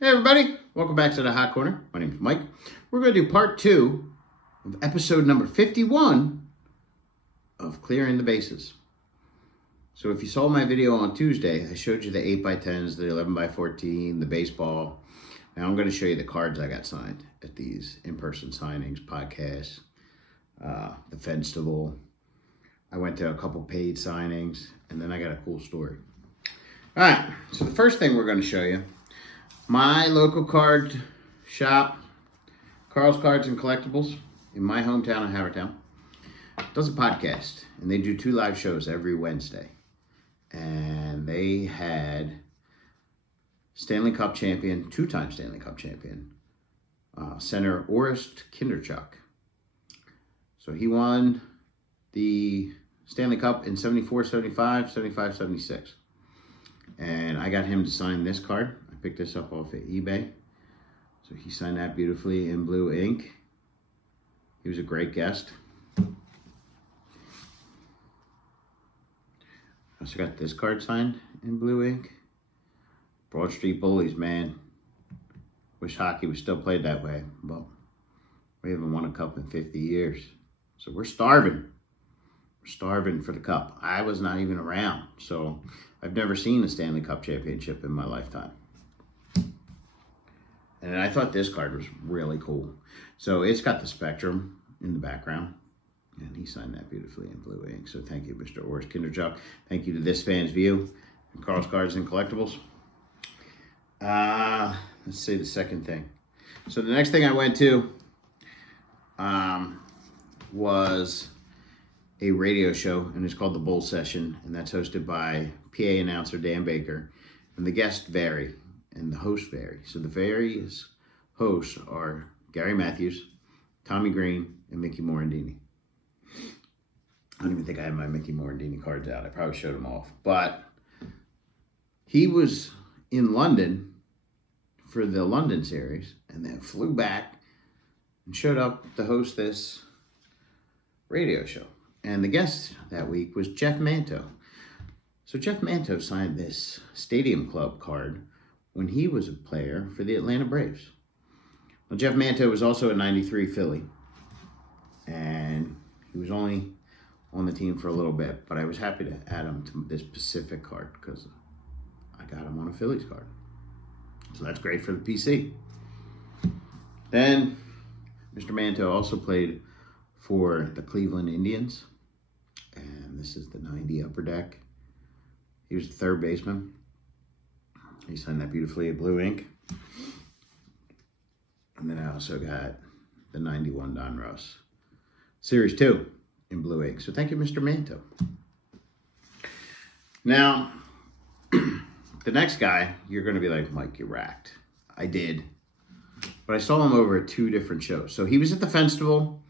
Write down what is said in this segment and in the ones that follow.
Hey everybody, welcome back to the Hot Corner. My name is Mike. We're going to do part 2 of episode number 51 of Clearing the Bases. So if you saw my video on Tuesday, I showed you the 8x10s, the 11x14, the baseball. Now I'm going to show you the cards I got signed at these in-person signings, podcasts, the festival. I went to a couple paid signings, and then I got a cool story. All right, so the first thing we're going to show you, my local card shop, Carl's Cards and Collectibles, in my hometown of Havertown, does a podcast, and they do 2 live shows every Wednesday. And they had Stanley Cup champion, 2-time Stanley Cup champion, center Orest Kinderchuk. So he won the Stanley Cup in 74, 75, 75, 76. And I got him to sign this card. I picked this up off of eBay. So he signed that beautifully in blue ink. He was a great guest. I also got this card signed in blue ink. Broad Street Bullies, man. Wish hockey was still played that way. But we haven't won a cup in 50 years. So we're starving. We're starving for the cup. I was not even around. So I've never seen a Stanley Cup championship in my lifetime. And I thought this card was really cool. So it's got the Spectrum in the background. And he signed that beautifully in blue ink. So thank you, Mr. Orest Kinderchuk. Thank you to This Fan's View and Carl's Cards and Collectibles. Let's see the second thing. So the next thing I went to was a radio show, and it's called The Bull Session, and that's hosted by PA announcer Dan Baker, and the guests vary, and the hosts vary. So the various hosts are Gary Matthews, Tommy Green, and Mickey Morandini. I don't even think I have my Mickey Morandini cards out. I probably showed them off. But he was in London for the London series, and then flew back and showed up to host this radio show. And the guest that week was Jeff Manto. So Jeff Manto signed this Stadium Club card when he was a player for the Atlanta Braves. Well, Jeff Manto was also a 93 Philly. And he was only on the team for a little bit. But I was happy to add him to this Pacific card because I got him on a Phillies card. So that's great for the PC. Then Mr. Manto also played for the Cleveland Indians. And this is the 90 Upper Deck. He was the third baseman. He signed that beautifully in blue ink. And then I also got the 91 Don Russ. Series 2 in blue ink. So thank you, Mr. Manto. Now, the next guy, you're going to be like, Mike, you're racked. I did. But I saw him over at 2 different shows. So he was at the festival,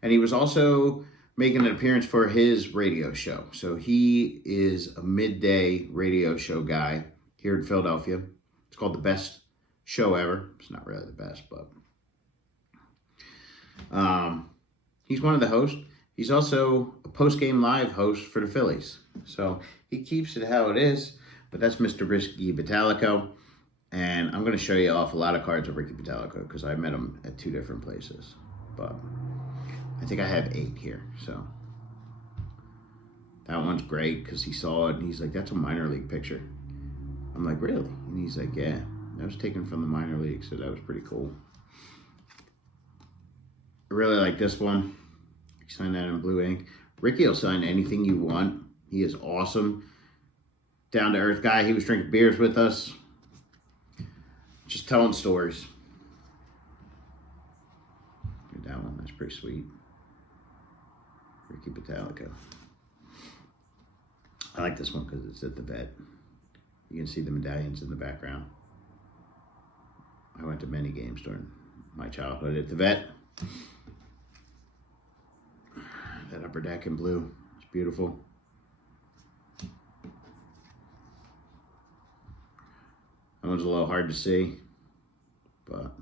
and he was also making an appearance for his radio show. So he is a midday radio show guy here in Philadelphia. It's called The Best Show Ever. It's not really the best, but he's one of the hosts. He's also a post-game live host for the Phillies. So he keeps it how it is, but that's Mr. Ricky Ballico. And I'm going to show you off a lot of cards of Ricky Ballico because I met him at 2 different places. But I think I have 8 here, so that one's great because he saw it and he's like, that's a minor league picture. I'm like, really? And he's like, yeah, that was taken from the minor league, so that was pretty cool. I really like this one. He signed that in blue ink. Ricky will sign anything you want. He is awesome. Down-to-earth guy. He was drinking beers with us. Just telling stories. Look at that one. That's pretty sweet. Ricky Ballico. I like this one because it's at the vet. You can see the medallions in the background. I went to many games during my childhood at the vet. That upper deck in blue. It's beautiful. That one's a little hard to see, but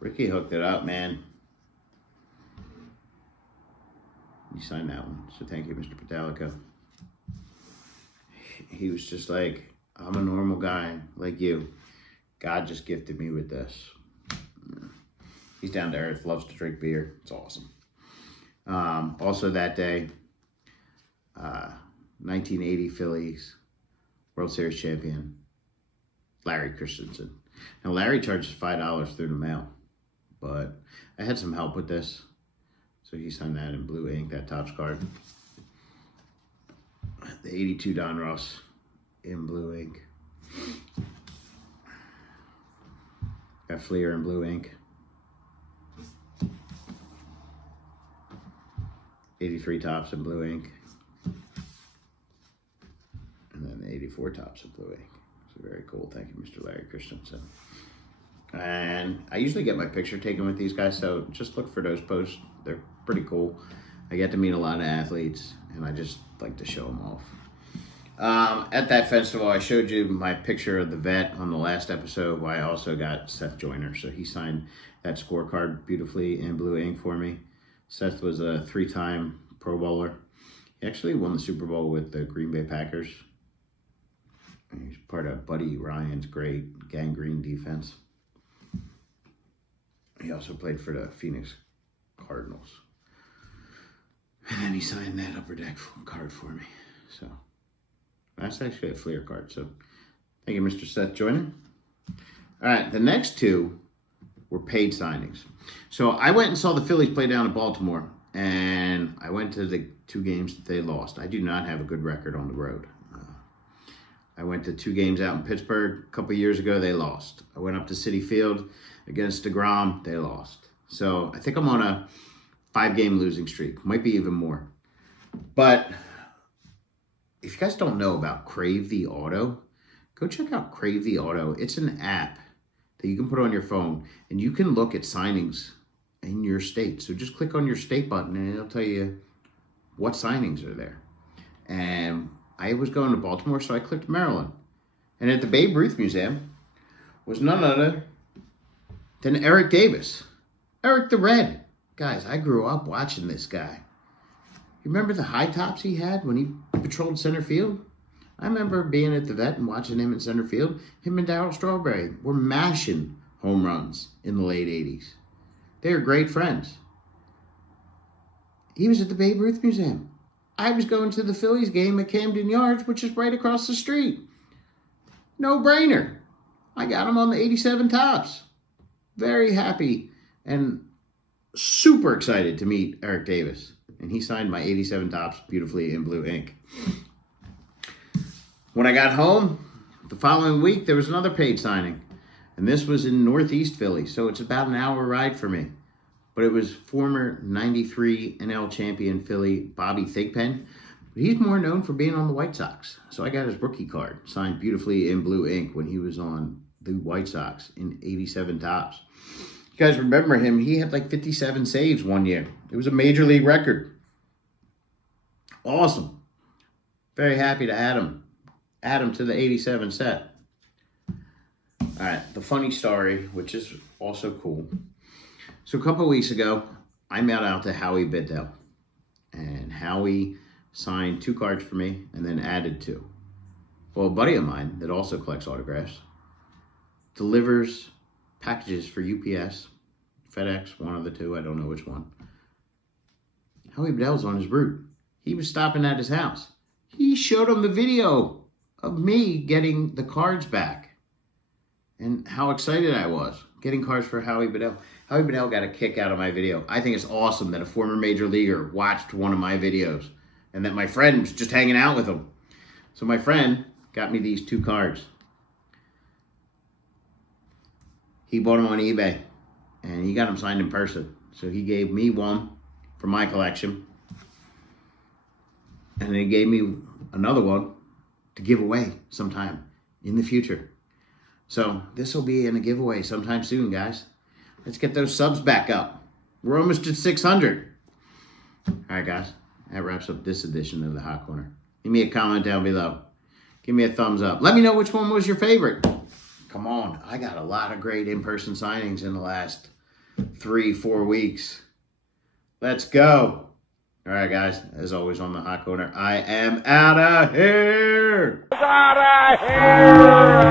Ricky hooked it up, man. You signed that one, so thank you, Mr. Ballico. He was just like, I'm a normal guy like you. God just gifted me with this. He's down to earth, loves to drink beer. It's awesome. Also that day, 1980 Phillies World Series champion, Larry Christensen. Now, Larry charges $5 through the mail, but I had some help with this. So he signed that in blue ink, that Topps card. The 82 Don Ross in blue ink. Got Fleer in blue ink. 83 Topps in blue ink. And then the 84 Topps in blue ink. So very cool. Thank you, Mr. Larry Christensen. And I usually get my picture taken with these guys, so just look for those posts. They're pretty cool. I get to meet a lot of athletes, and I just like to show them off. At that festival, I showed you my picture of the vet on the last episode, where I also got Seth Joiner. So he signed that scorecard beautifully in blue ink for me. Seth was a 3-time Pro Bowler. He actually won the Super Bowl with the Green Bay Packers. He's part of Buddy Ryan's great gangrene defense. He also played for the Phoenix Cardinals. And then he signed that upper deck card for me. So that's actually a Fleer card. So thank you, Mr. Seth Joiner. All right, the next two were paid signings. So I went and saw the Phillies play down in Baltimore, and I went to the 2 games that they lost. I do not have a good record on the road. I went to 2 games out in Pittsburgh a couple years ago. They lost. I went up to Citi Field against DeGrom. They lost. So I think I'm on a 5-game losing streak. Might be even more. But if you guys don't know about Crave the Auto, go check out Crave the Auto. It's an app that you can put on your phone, and you can look at signings in your state. So just click on your state button, and it'll tell you what signings are there. And I was going to Baltimore, so I clicked Maryland. And at the Babe Ruth Museum was none other than Eric Davis. Eric the Red. Guys, I grew up watching this guy. You remember the high tops he had when he patrolled center field? I remember being at the vet and watching him in center field. Him and Darryl Strawberry were mashing home runs in the late 80s. They were great friends. He was at the Babe Ruth Museum. I was going to the Phillies game at Camden Yards, which is right across the street. No brainer. I got him on the 87 Topps. Very happy and super excited to meet Eric Davis. And he signed my 87 Topps beautifully in blue ink. When I got home, the following week, there was another paid signing. And this was in Northeast Philly, so it's about an hour ride for me. But it was former 93 NL champion Philly Bobby Thigpen. He's more known for being on the White Sox. So I got his rookie card signed beautifully in blue ink when he was on the White Sox in 87 Topps. You guys remember him? He had like 57 saves one year. It was a major league record. Awesome. Very happy to add him to the 87 set. All right, the funny story, which is also cool. So a couple of weeks ago, I met out to Howie Biddell. And Howie signed 2 cards for me and then added 2. Well, a buddy of mine that also collects autographs delivers packages for UPS, FedEx, one of the 2, I don't know which one. Howie Biddell's on his route. He was stopping at his house. He showed him the video of me getting the cards back and how excited I was getting cards for Howie Biddell. Howie Biddell got a kick out of my video. I think it's awesome that a former major leaguer watched one of my videos and that my friend was just hanging out with him. So my friend got me these 2 cards. He bought them on eBay and he got them signed in person. So he gave me one for my collection. And then he gave me another one to give away sometime in the future. So this will be in a giveaway sometime soon, guys. Let's get those subs back up. We're almost at 600. All right, guys. That wraps up this edition of the Hot Corner. Leave me a comment down below. Give me a thumbs up. Let me know which one was your favorite. Come on. I got a lot of great in-person signings in the last 3-4 weeks. Let's go. All right, guys. As always on the Hot Corner, I am out of here. Out of here.